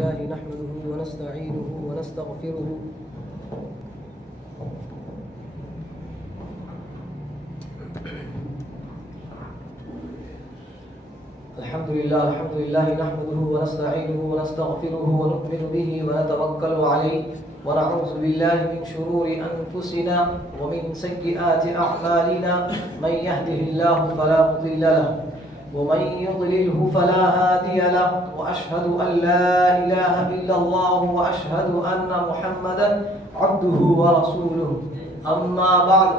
لله نحمده ونستعينه ونستغفره الحمد لله نحمده ونستعينه ونستغفره ونؤمن به ونتوكل عليه ونعوذ بالله من شرور أنفسنا ومن سيئات أعمالنا من يهده الله فلا مضل له ومن يضلله فلا هادي له وأشهد أن لا إله إلا الله وأشهد أن محمدا عبده ورسوله أما بعد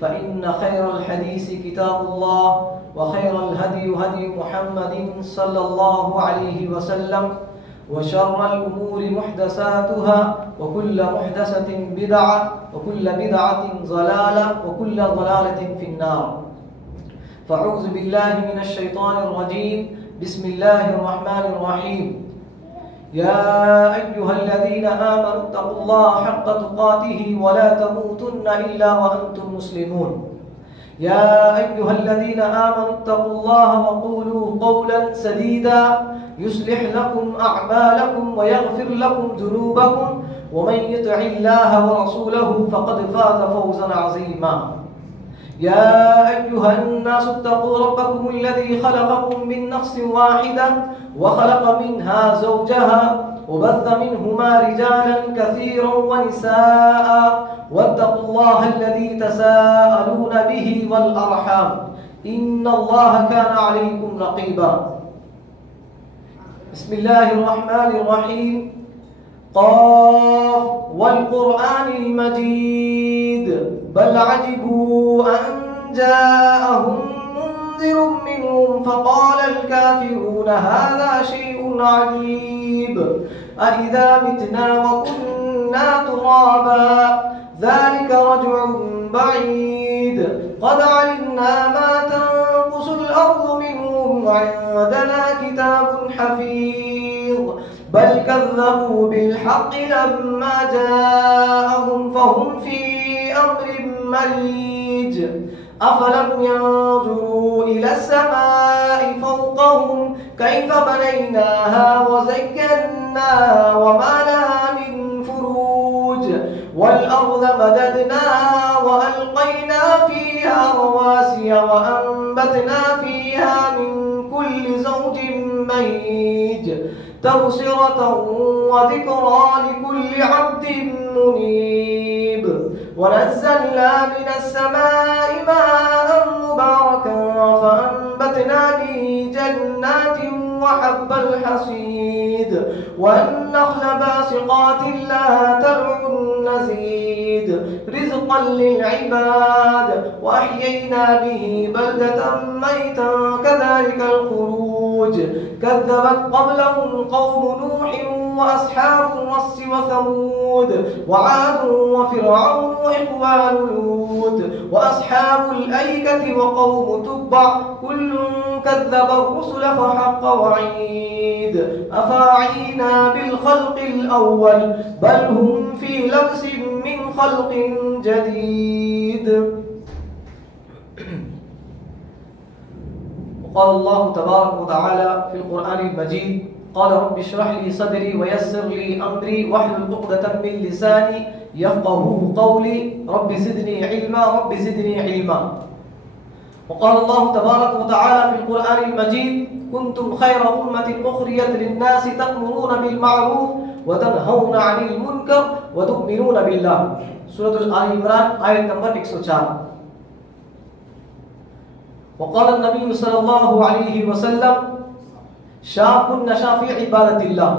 فإن خير الحديث كتاب الله وخير الهدي هدي محمد صلى الله عليه وسلم وشر الأمور محدثاتها وكل محدثة بدعة وكل بدعة ضلالة وكل ضلالة في النار. فأعوذ بالله من الشيطان الرجيم. بسم الله الرحمن الرحيم. يا أيها الذين آمنوا اتقوا الله حق تقاته ولا تموتن إلا وأنتم مسلمون. يا أيها الذين آمنوا اتقوا الله وقولوا قولا سديدا يصلح لكم أعمالكم ويغفر لكم ذنوبكم ومن يطع الله ورسوله فقد فاز فوزا عظيما. يا أيها الناس اتقوا ربكم الذي خلقكم من نفس واحدة وخلق منها زوجها وبث منهما رجالا كثيرا ونساء واتقوا الله الذي تساءلون به والأرحام إن الله كان عليكم رقيبا. بسم الله الرحمن الرحيم. قاف والقرآن المجيد بل عجبوا أن جاءهم منذر منهم فقال الكافرون هذا شيء عجيب أإذا متنا وكنا ترابا ذلك رجع بعيد قد علمنا ما تنقص الأرض منهم وعندنا كتاب حفيظ بل كذبوا بالحق لما جاءهم فهم في أمر مريج أفلم ينظروا إلى السماء فوقهم كيف بنيناها وزيناها وما لها من فروج والأرض مددناها وألقينا فيها رواسي وأنبتنا فيها من كل زوج بهيج تبصرة وذكرى لكل عبد منيب ونزلنا من السماء ماء مباركا فأنبتنا به جنات وحب الحصيد والنخل باسقات لها ترع النزيد رزقا للعباد وأحيينا به بلدة ميتا كذلك الخروج كذبت قبلهم قوم نوح وأصحاب الرس وثمود وعاد وفرعون وإخوان لوط وأصحاب الأيكة وقوم تبع كل كذب الرسل فحق وعيد أفاعينا بالخلق الأول بل هم في لبس من خلق جديد. وقال الله تبارك وتعالى في القرآن المجيد قال رب اشرح لي صدري ويسر لي أمري واحلل عقدة من لساني يفقهوا قولي رب زدني علما رب زدني علما. وقال الله تبارك وتعالى في القرآن المجيد كنتم خير أمة أخرجت للناس تأمرون بالمعروف وتنهون عن المنكر وتؤمنون بالله. سورة آل عمران آية نمبر 104. وقال النبي صلى الله عليه وسلم شاب نشا في عبادت اللہ.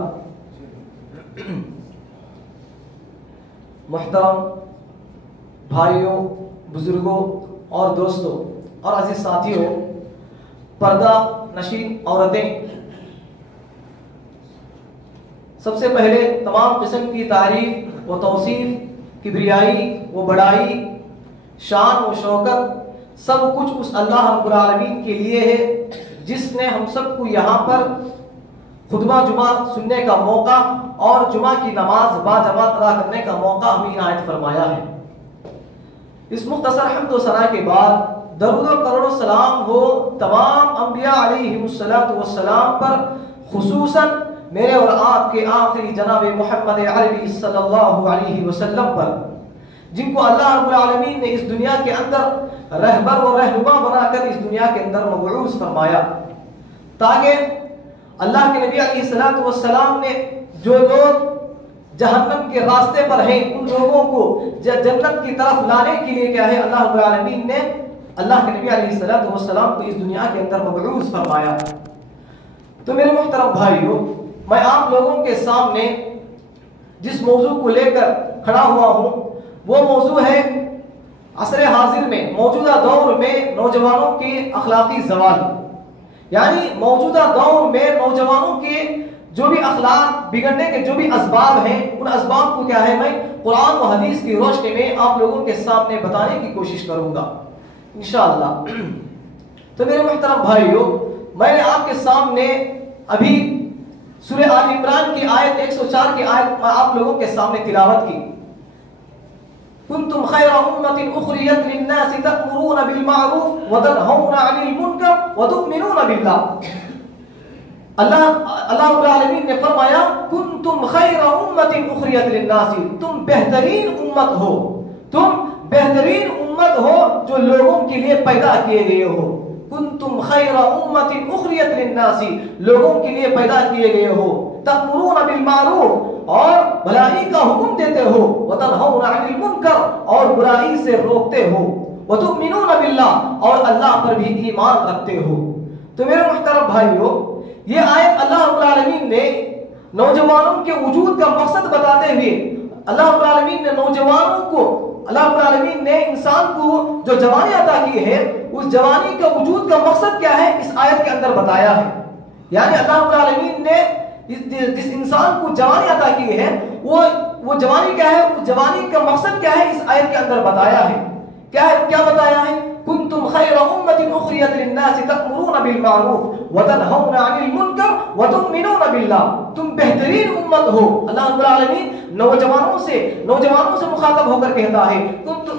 محترم بھائیوں، بزرگوں اور دوستوں اور عزیز ساتھیوں، پردہ نشین عورتیں، سب سے پہلے تمام قسم کی تعریف و توصیف، کبریائی و بڑائی، شان و شوکت سب کچھ اس اللہ رب العالمین کے لیے ہے جس نے ہم سب کو یہاں پر خطبہ جمعہ سننے کا موقع اور جمعہ کی نماز با جماعت ادا کرنے کا موقع ہمیں عنایت فرمایا ہے. اس مختصر حمد و ثنا کے بعد درود و کروڑ و سلام ہو تمام انبیاء علیہم الصلوۃ والسلام پر، خصوصاً میرے اور آپ کے آخری جناب محمد عربی صلی اللہ علیہ وسلم پر، جن کو اللہ رب العالمین نے اس دنیا کے اندر رہبر و رہنما بنا کر اس دنیا کے اندر مبعوث فرمایا، تاکہ اللہ کے نبی علیہ الصلوۃ والسلام نے جو لوگ جہنم کے راستے پر ہیں ان لوگوں کو جنت کی طرف لانے کے لیے کیا ہے اللہ رب العالمین نے اللہ کے نبی علیہ الصلوۃ والسلام کو اس دنیا کے اندر مبعوث فرمایا۔ تو میرے محترم بھائیو، میں آپ لوگوں کے سامنے جس موضوع کو لے کر کھڑا ہوا ہوں وہ موضوع ہے عصر حاضر میں، موجودہ دور میں نوجوانوں کے اخلاقی زوال، یعنی موجودہ دور میں نوجوانوں کے جو بھی اخلاق بگڑنے کے جو بھی اسباب ہیں ان اسباب کو کیا ہے میں قرآن و حدیث کی روشنی میں آپ لوگوں کے سامنے بتانے کی کوشش کروں گا انشاءاللہ۔ تو میرے محترم بھائیو، میں نے آپ کے سامنے ابھی سورہ آل عمران کی آیت 104 کی آیت آپ لوگوں کے سامنے تلاوت کی، کنتم خیر امۃ اخرجت للناس تأمرون بالمعروف وتنہون عن المنکر وتؤمنون باللہ۔ اللہ رب العالمین نے فرمایا کنتم خیر امۃ اخرجت للناس، تم بہترین امت ہو، تم بہترین امت ہو جو لوگوں کے لیے پیدا کیے گئے ہو۔ کنتم خیر امۃ اخرجت للناس، لوگوں کے لیے پیدا کیے گئے ہو۔ تأمرون بالمعروف، اور بھلائی کا حکم دیتے ہو، وتنہون عن المنکر، اور برائی سے روکتے ہو، وتؤمنون باللہ، اور اللہ پر بھی ایمان رکھتے ہو۔ تو میرے محترم بھائیو، یہ آیت اللہ رب العالمین نے نوجوانوں کے وجود کا مقصد بتاتے ہوئے اللہ رب العالمین نے نوجوانوں کو، اللہ رب العالمین نے انسان کو جو جوانی عطا کی ہے اس جوانی کا وجود کا مقصد کیا ہے اس آیت کے اندر بتایا ہے۔ یعنی اللہ رب العالمین نے جس انسان کو جوانی عطا کی ہے وہ جوانی کیا ہے، اس جوانی کا مقصد کیا ہے اس آیت کے اندر بتایا ہے۔ کیا بتایا ہے؟ کنتم خیر امۃ اخرجت للناس تأمرون بالمعروف وتنہون عن المنکر وتؤمنون باللہ، تم بہترین امت ہو۔ اللہ رب العالمین نوجوانوں سے مخاطب ہو کر کہتا ہے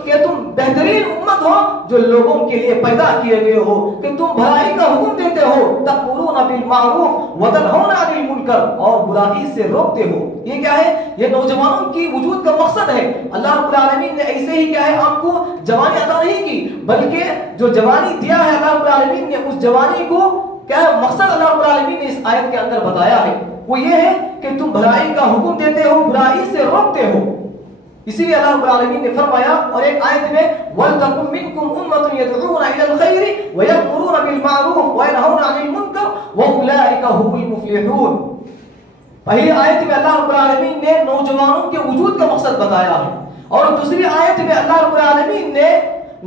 کہ تم بہترین امت ہو جو لوگوں کے لیے پیدا کیے گئے ہو، کہ تم بھلائی کا حکم دیتے ہو، تأمرون بالمعروف وتنہون عن المنکر، اور برائی سے روکتے ہو۔ یہ کیا ہے؟ یہ نوجوانوں کی وجود کا مقصد ہے۔ اللہ رب العالمین نے ایسے ہی کیا ہے آپ کو جوانی عطا نہیں کی، بلکہ جو جوانی دیا ہے اللہ رب العالمین نے اس جوانی کو کیا ہے مقصد اللہ رب العالمین نے اس آیت کے اندر بتایا ہے، وہ یہ ہے کہ تم بھلائی کا حکم دیتے ہو، برائی سے روکتے ہو۔ اسی لیے اللہ رب العالمین نے فرمایا اور ایک آیت میں وَلْتَكُن مِّنكُمْ أُمَّةٌ يَدْعُونَ إِلَى الْخَيْرِ وَيَأْمُرُونَ بِالْمَعْرُوفِ وَيَنْهَوْنَ عَنِ الْمُنكَرِ وَأُولَٰئِكَ هُمُ الْمُفْلِحُونَ۔ پہلی آیت میں اللہ رب العالمین نے نوجوانوں کے وجود کا مقصد بتایا ہے، اور دوسری آیت میں اللہ رب العالمین نے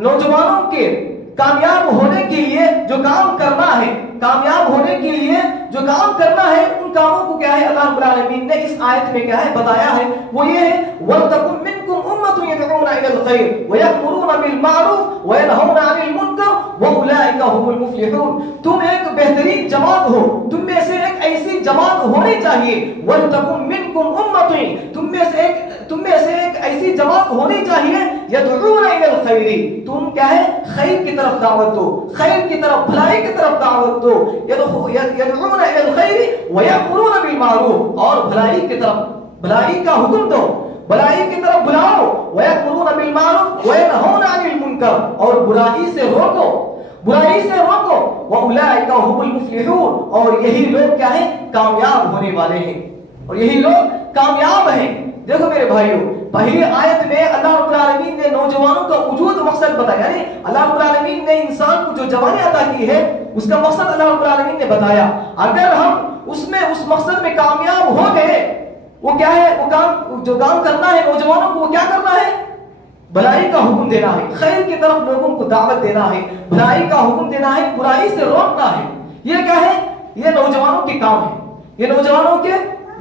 نوجوانوں کے کامیاب ہونے کے لیے جو کام کرنا ہے، کامیاب ہونے کے لیے جو کام کرنا ہے ان کاموں کو کیا ہے اللہ رب العالمین نے اس آیت میں کیا ہے بتایا ہے، وہ یہ ہے وَلْتَكُن مِّنكُمْ أُمَّةٌ يَدْعُونَ إِلَى الْخَيْرِ وَيَأْمُرُونَ بِالْمَعْرُوفِ وَيَنْهَوْنَ عَنِ الْمُنكَرِ وَأُولَٰئِكَ هُمُ الْمُفْلِحُونَ۔ تم ایک بہترین جماعت ہو، تم میں سے ایک ایسی جماعت ہونی چاہیے، وَلْتَكُن مِّنكُمْ أُمَّةٌ، تم میں سے ایک ایسی جماعت ہونی چاہیے يَدْعُونَ إِلَى الْخَيْرِ، تم کیا ہے خیر کی طرف دعوت دو، خیر کی طرف بھلائی کی طرف دعوت دو، يَدْعُونَ إِلَى الْخَيْرِ وَيَأْمُرُونَ بِالْمَعْرُوفِ، اور بھلائی کی طرف بھلائی کا حکم دو، بھلائی کی طرف بلاؤ، وَيَأْمُرُونَ بِالْمَعْرُوفِ وَيَنْهَوْنَ عَنِ الْمُنكَرِ، اور برائی سے روکو، برائی سے روکو، وَأُولَٰئِكَ هُمُ الْمُفْلِحُونَ، اور یہی لوگ کیا ہیں کامیاب ہونے والے ہیں، اور یہی لوگ کامیاب ہیں۔ دیکھو میرے بھائیو، پہلی آیت میں اللہ رب العالمین نے نوجوانوں کا وجود مقصد بتایا، یعنی اللہ رب العالمین نے انسان کو جو جوانی عطا کی ہے اس کا مقصد اللہ رب العالمین نے بتایا۔ اگر ہم اس مقصد میں کامیاب ہو گئے، وہ کیا ہے، وہ جو کام کرنا ہے نوجوانوں کو، وہ کیا کرنا ہے، بھلائی کا حکم دینا ہے، خیر کی طرف لوگوں کو دعوت دینا ہے، بھلائی کا حکم دینا ہے، برائی سے روکنا ہے۔ یہ کیا ہے، یہ نوجوانوں کے کام ہے، یہ نوجوانوں کے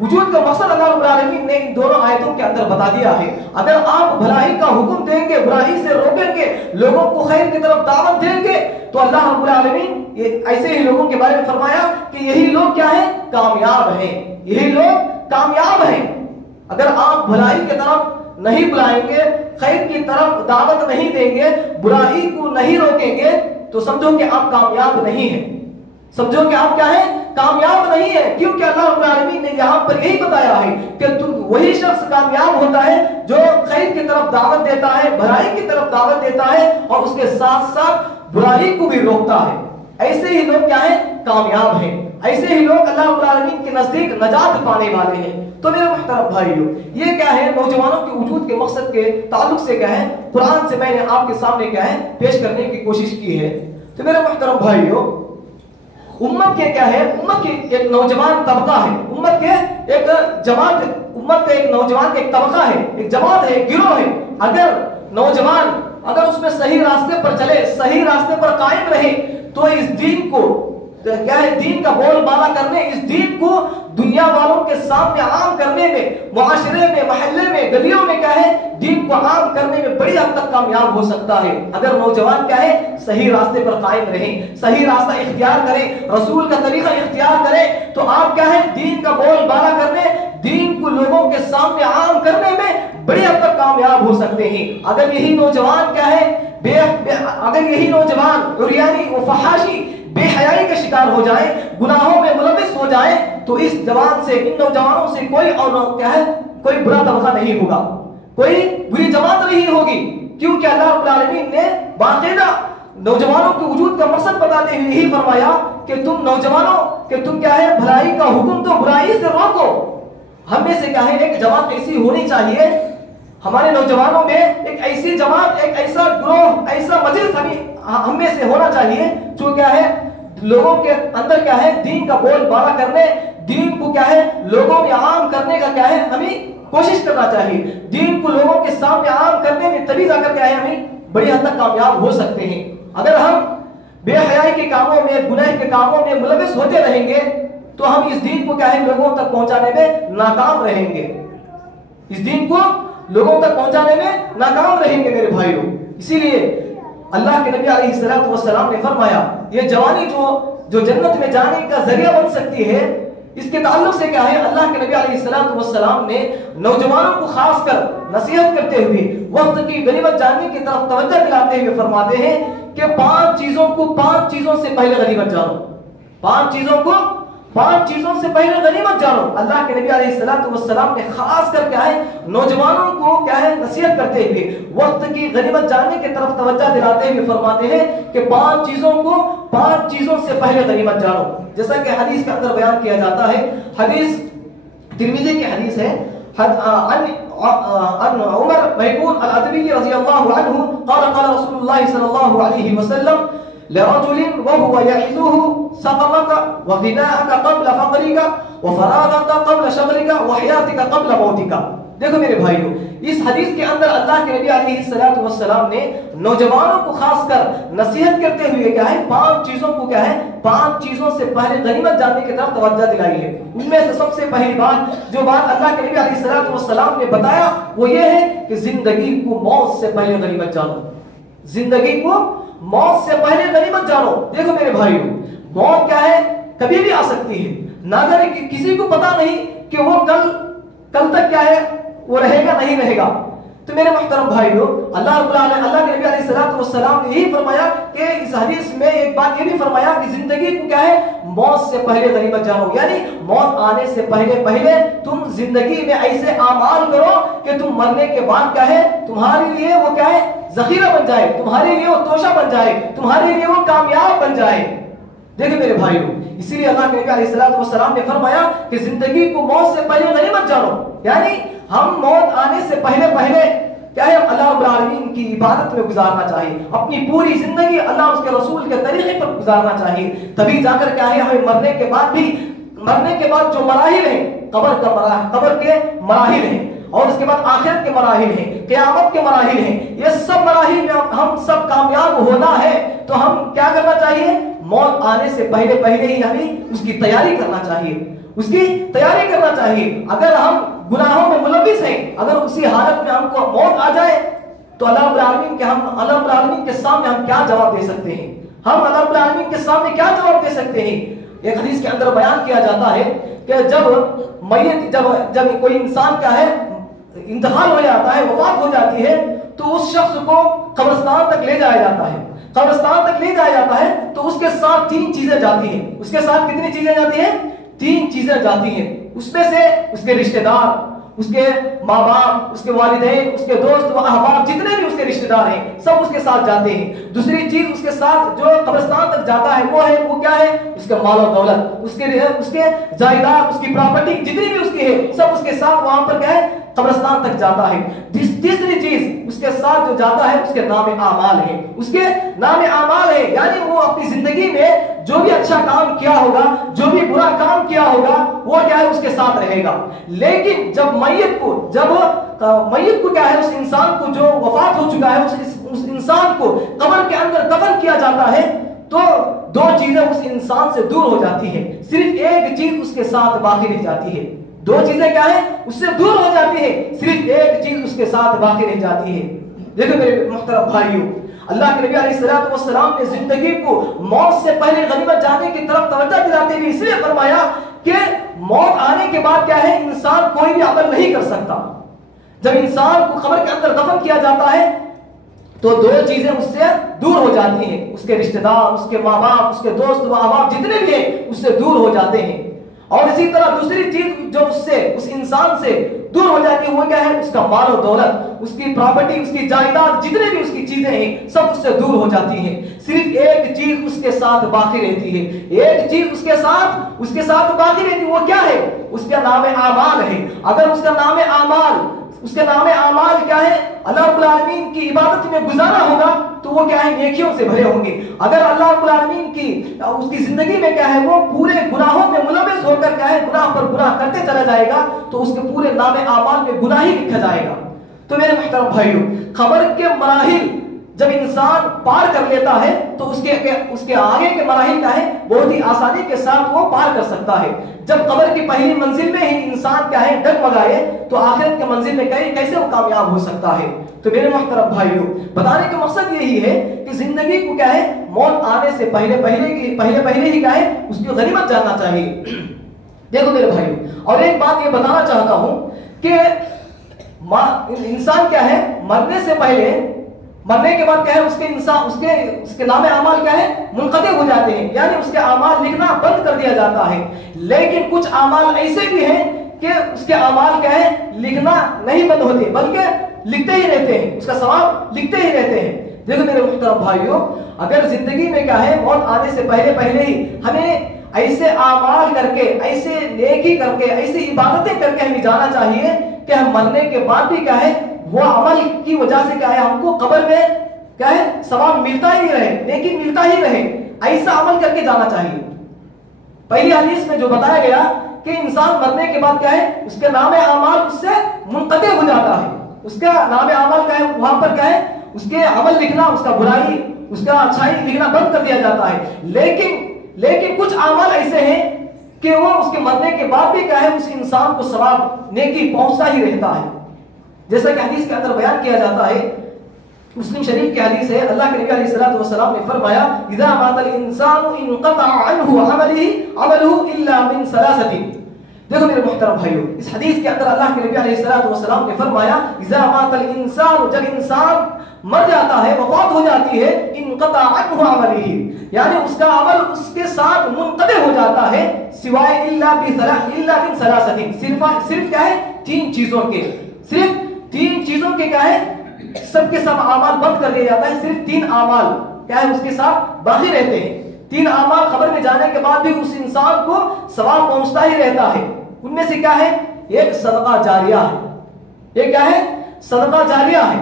وجود کا مقصد اللہ رب العالمین نے ان دونوں آیتوں کے اندر بتا دیا ہے۔ اگر آپ بھلائی کا حکم دیں گے، برائی سے روکیں گے، لوگوں کو خیر کی طرف دعوت دیں گے، تو اللہ رب العالمین ایسے ہی لوگوں کے بارے میں فرمایا کہ یہی لوگ کیا ہیں کامیاب ہیں، یہی لوگ کامیاب ہیں۔ اگر آپ بھلائی کی طرف نہیں بلائیں گے، خیر کی طرف دعوت نہیں دیں گے، برائی کو نہیں روکیں گے، تو سمجھو کہ آپ کامیاب نہیں ہیں، سمجھو کہ آپ کیا ہیں کامیاب نہیں ہے، کیونکہ اللہ رب العالمین نے یہاں پر یہی بتایا ہے کہ وہی شخص کامیاب ہوتا ہے جو خیر کی طرف دعوت دیتا ہے، بھلائی کی طرف دعوت دیتا ہے اور اس کے ساتھ ساتھ برائی کو بھی روکتا ہے۔ ایسے ہی لوگ کیا ہیں؟ کامیاب ہیں۔ ایسے ہی لوگ اللہ رب العالمین کے نزدیک نجات پانے والے ہیں۔ تو میرے محترم بھائیو، یہ کیا ہے نوجوانوں کے وجود کے مقصد کے تعلق سے کیا ہے قرآن سے میں نے آپ کے سامنے کیا ہے پیش کرنے کی کوشش کی ہے۔ تو میرے محترم بھائیو، امت کے کیا ہے، امت کے ایک نوجوان طبقہ ہے، امت کے ایک جماعت، امت کا ایک نوجوان کا ایک طبقہ ہے، ایک جماعت ہے، ایک گروہ ہے۔ اگر نوجوان اگر اس میں صحیح راستے پر چلے، صحیح راستے پر قائم رہے، تو اس دین کو کیا ہے، دین کا بول بالا کرنے، اس دین کو دنیا والوں کے سامنے عام کرنے میں، معاشرے میں، محلے میں، گلیوں میں کیا ہے دین کو عام کرنے میں بڑی حد تک کامیاب ہو سکتا ہے۔ اگر نوجوان کیا ہے صحیح راستے پر قائم رہیں، صحیح راستہ اختیار کریں، رسول کا طریقہ اختیار کریں، تو آپ کیا ہے دین کا بول بالا کرنے، دین کو لوگوں کے سامنے عام کرنے میں بڑی حد تک کامیاب ہو سکتے ہیں۔ اگر یہی نوجوان کیا ہے اگر یہی نوجوان عریانی و فحاشی، بے حیائی کا شکار ہو جائے، گناہوں میں ملوث ہو جائے، تو اس جوان سے، ان نوجوانوں سے کوئی اور کیا ہے کوئی برا طبقہ نہیں ہوگا، کوئی بری جماعت نہیں ہوگی، کیونکہ اللہ رب العالمین نے باقاعدہ نوجوانوں کے وجود کا مقصد بتاتے ہوئے یہی فرمایا کہ تم نوجوانوں کہ تم کیا ہے بھلائی کا حکم تو برائی سے روکو۔ ہم میں سے کیا ہے ایک جماعت ایسی ہونی چاہیے، ہمارے نوجوانوں میں ایک ایسی جماعت، ایک ایسا گروہ، ایسا مجلس ہم میں سے ہونا چاہیے جو کیا ہے لوگوں کے اندر کیا ہے دین کا بول بالا کرنے، دین کو کیا ہے لوگوں میں عام کرنے کا کیا ہے ہمیں کوشش کرنا چاہیے۔ دین کو لوگوں کے سامنے عام کرنے میں تبھی جا کر کیا ہے ہمیں بڑی حد تک کامیاب ہو سکتے ہیں۔ اگر ہم بے حیائی کے کاموں میں، گناہ کے کاموں میں ملوث ہوتے رہیں گے تو ہم اس دین کو کیا ہے لوگوں تک پہنچانے میں ناکام رہیں گے، اس دین کو لوگوں تک پہنچانے میں ناکام رہیں گے میرے بھائیوں۔ اسی لیے اللہ کے نبی علیہ السلام نے فرمایا یہ جوانی جو جنت میں جانے کا ذریعہ بن سکتی ہے، اس کے تعلق سے کیا ہے اللہ کے نبی علیہ السلام نے نوجوانوں کو خاص کر نصیحت کرتے ہوئے وقت کی غنیمت جاننے کی طرف توجہ دلاتے ہوئے فرماتے ہیں کہ پانچ چیزوں سے پہلے غنیمت جانو، پانچ چیزوں سے پہلے غنیمت جانو۔ اللہ کے نبی علیہ السلام نے خاص کر کیا ہے نوجوانوں کو کیا ہے نصیحت کرتے ہوئے وقت کی غنیمت جاننے کی طرف توجہ دلاتے ہوئے فرماتے ہیں کہ پانچ چیزوں سے پہلے غنیمت جانو۔ جیسا کہ حدیث کے اندر بیان کیا جاتا ہے، حدیث ترمذی کی حدیث ہے، عن عمر میمون العتبی رضی اللہ عنہ قال رسول اللہ صلی اللہ علیہ وسلم لرجل وهو يعظه سقمك وغناءك قبل فقرك وفراغك قبل شغلك وحياتك قبل موتك۔ دیکھو میرے بھائیو، اس حدیث کے اندر اللہ کے نبی علیہ السلام نے نوجوانوں کو خاص کر نصیحت کرتے ہوئے کیا ہے پانچ چیزوں سے پہلے غنیمت جاننے کی طرف توجہ دلائی ہے۔ ان میں سے سب سے پہلی بات جو بات اللہ کے نبی علیہ السلام نے بتایا وہ یہ ہے کہ زندگی کو موت سے پہلے غنیمت جانو، زندگی کو موت سے پہلے غنیمت جانو۔ دیکھو میرے بھائیو، موت کیا ہے کبھی بھی آ سکتی ہے، نہ کہ کسی کو پتا نہیں کہ وہ کل تک کیا ہے وہ رہے گا نہیں رہے گا۔ تو میرے محترم بھائیو، اللہ کے نبی علیہ السلام نے یہی فرمایا کہ اس حدیث میں ایک بات یہ بھی فرمایا کہ زندگی کو کیا ہے موت سے پہلے غنیمت جانو، یعنی موت آنے سے پہلے تم زندگی میں ایسے اعمال کرو کہ تم مرنے کے بعد کیا ہے تمہارے لیے وہ کیا ہے ذخیرہ بن جائے، تمہارے لیے وہ توشہ بن جائے، تمہارے لیے وہ کامیاب بن جائے۔ دیکھیں میرے بھائیو، اسی لیے اللہ کے نبی علیہ السلام نے فرمایا کہ زندگی کو موت سے پہلے غنیمت جانو، یعنی ہم موت آنے سے پہلے کیا ہے اللہ رب العالمین کی عبادت میں گزارنا چاہیے، اپنی پوری زندگی اللہ اس کے رسول کے طریقے پر گزارنا چاہیے، تبھی جا کر کیا ہے ہمیں مرنے کے بعد جو مراحل ہیں، قبر کے مراحل ہیں، اور اس کے بعد آخرت کے مراحل ہیں، قیامت کے مراحل ہیں، یہ سب مراحل میں ہم سب کامیاب ہونا ہے تو ہم کیا کرنا چاہیے؟ موت آنے سے پہلے ہی ہمیں اس کی تیاری کرنا چاہیے، اگر ہم گناہوں میں ملوث ہیں، اگر اسی حالت میں ہم کو موت آ جائے تو اللہ رب العالمین کے سامنے ہم کیا جواب دے سکتے ہیں؟ ہم اللہ رب العالمین کے سامنے کیا جواب دے سکتے ہیں؟ ایک حدیث کے اندر بیان کیا جاتا ہے کہ جب کوئی انسان کا ہے انتقال ہو جاتا ہے، وفات ہو جاتی ہے، تو اس شخص کو قبرستان تک لے جایا جاتا ہے۔ قبرستان تک لے جایا جاتا ہے تو اس کے ساتھ 3 چیزیں جاتی ہیں. اس کے ساتھ کتنی چیزیں جاتی ہیں؟ 3 چیزیں جاتی ہیں. اس میں سے اس کے رشتہ دار، اس کے ماں باپ، اس کے والدین، اس کے دوست و احباب، جتنے بھی اس کے رشتہ دار ہیں سب اس کے ساتھ جاتے ہیں. دوسری چیز اس کے ساتھ جو قبرستان تک جاتا ہے وہ کیا ہے؟ اس کا مال و دولت، اس کے جائیداد، اس کی پراپرٹی جتنی بھی اس کی ہے سب اس کے ساتھ وہاں پر کیا ہے؟ قبرستان تک جاتا ہے. تیسری چیز اس کے ساتھ جو جاتا ہے اس کے نام اعمال ہے. اس کے نام اعمال ہے، یعنی وہ اپنی زندگی میں جو بھی اچھا کام کیا ہوگا، جو بھی برا کام کیا ہوگا، وہ کیا ہے؟ اس کے ساتھ رہے گا. لیکن جب میت کو کیا ہے؟ اس انسان کو جو وفات ہو چکا ہے اس انسان کو قبر کے اندر دفن کیا جاتا ہے تو 2 چیزیں اس انسان سے دور ہو جاتی ہیں. صرف ایک چیز اس کے ساتھ باقی رہ جاتی ہے. 2 چیزیں کیا ہے؟ اس سے دور ہو جاتی ہے، صرف ایک چیز اس کے ساتھ باقی رہ جاتی ہے. دیکھو میرے محترم بھائیوں، اللہ کے نبی علیہ الصلوۃ والسلام نے زندگی کو موت سے پہلے غنیمت جاننے کی طرف توجہ دلاتے ہوئے اس لیے فرمایا کہ موت آنے کے بعد کیا ہے؟ انسان کوئی بھی عمل نہیں کر سکتا. جب انسان کو قبر کے اندر دفن کیا جاتا ہے تو 2 چیزیں اس سے دور ہو جاتی ہیں. اس کے رشتہ دار، اس کے ماں باپ، اس کے دوست و احباب جتنے بھی ہیں اس سے دور ہو جاتے ہیں. اور اسی طرح دوسری چیز جو اس انسان سے دور ہو جاتی ہے وہ کیا ہے؟ اس کا مال و دولت، اس کی پراپرٹی، اس کی جائیداد جتنے بھی اس کی چیزیں ہیں سب اس سے دور ہو جاتی ہیں. صرف ایک چیز اس کے ساتھ باقی رہتی ہے. ایک چیز اس کے ساتھ باقی رہتی ہے، وہ کیا ہے؟ اس کا نام اعمال ہے. اگر اس کے نام اعمال کیا ہے؟ اللہ رب العالمین کی عبادت میں گزارا ہوگا تو وہ کیا ہے؟ نیکیوں سے بھرے ہوں گے. اگر اللہ رب العالمین کی اس کی زندگی میں کیا ہے؟ وہ پورے گناہوں میں ملوث ہو کر کیا ہے؟ گناہ پر گناہ کرتے چلا جائے گا تو اس کے پورے نام اعمال میں گناہ ہی لکھا جائے گا. تو میرے محترم بھائیوں، قبر کے مراحل جب انسان پار کر لیتا ہے تو اس کے آگے کے مراحل کیا ہے؟ بہت ہی آسانی کے ساتھ وہ پار کر سکتا ہے. جب قبر کی پہلی منزل میں ہی انسان کیا ہے؟ ڈگمگائے تو آخرت کے منزل میں کیسے وہ کامیاب ہو سکتا ہے؟ تو میرے محترم بھائیوں، بتانے کا مقصد یہی ہے کہ زندگی کو کیا ہے؟ موت آنے سے پہلے ہی کیا ہے؟ اس کی غنیمت جاننا چاہیے. دیکھو میرے بھائیوں، اور ایک بات یہ بتانا چاہتا ہوں کہ انسان کیا ہے؟ مرنے کے بعد کیا ہے؟ اس کے نام اعمال کیا ہے؟ منقطع ہو جاتے ہیں، یعنی اس کے اعمال لکھنا بند کر دیا جاتا ہے. لیکن کچھ اعمال ایسے بھی ہیں کہ اس کے اعمال کیا ہے؟ لکھنا نہیں بند ہوتے بلکہ لکھتے ہی رہتے ہیں، اس کا ثواب لکھتے ہی رہتے ہیں. دیکھو میرے محترم بھائیوں، اگر زندگی میں کیا ہے؟ موت آنے سے پہلے ہی ہمیں ایسے اعمال کر کے، ایسے نیکی کر کے، ایسی عبادتیں کر کے ہمیں جانا چاہیے کہ ہم مرنے کے بعد بھی کیا ہے؟ وہ عمل کی وجہ سے کیا ہے؟ ہم کو قبر میں کیا ہے؟ ثواب ملتا ہی رہے، نیکی ملتا ہی رہے. ایسا عمل کر کے جانا چاہیے. پہلی حدیث میں جو بتایا گیا کہ انسان مرنے کے بعد کیا ہے؟ اس کے نام اعمال اس سے منقطع ہو جاتا ہے. اس کا نام اعمال کیا ہے؟ وہاں پر کیا ہے؟ اس کے عمل لکھنا، اس کا برائی، اس کا اچھائی لکھنا بند کر دیا جاتا ہے. لیکن کچھ اعمال ایسے ہیں کہ وہ اس کے مرنے کے بعد بھی کیا ہے؟ اس انسان کو ثواب نیکی پہنچتا ہی رہتا ہے. جیسا کہ حدیث کے اندر بیان کیا جاتا ہے، مسلم شریف کی حدیث ہے، اللہ کے نبی علیہ الصلوۃ والسلام نے فرمایا اذا مات الانسان انقطع عنه عمله الا من ثلاثه. دیکھو میرے محترم بھائیوں، اس حدیث کے اندر اللہ کے نبی علیہ الصلوۃ والسلام نے فرمایا اذا مات الانسان، جب انسان مر جاتا ہے، وفات ہو جاتی ہے، انقطع عنه عمله، یعنی اس کا عمل اس کے ساتھ منقطع ہو جاتا ہے، سوائے الا من ثلاثه، صرف کیا ہے؟ 3 چیزوں کے. صرف 3 چیزوں کے کیا ہے؟ سب کے سب اعمال بند کر دیا جاتا ہے. صرف 3 اعمال کیا ہے؟ اس کے ساتھ باقی رہتے ہیں. 3 اعمال قبر میں جانے کے بعد بھی اس انسان کو ثواب پہنچتا ہی رہتا ہے. ان میں سے کیا ہے؟ ایک صدقہ جاریہ ہے. یہ کیا ہے؟ صدقہ جاریہ ہے.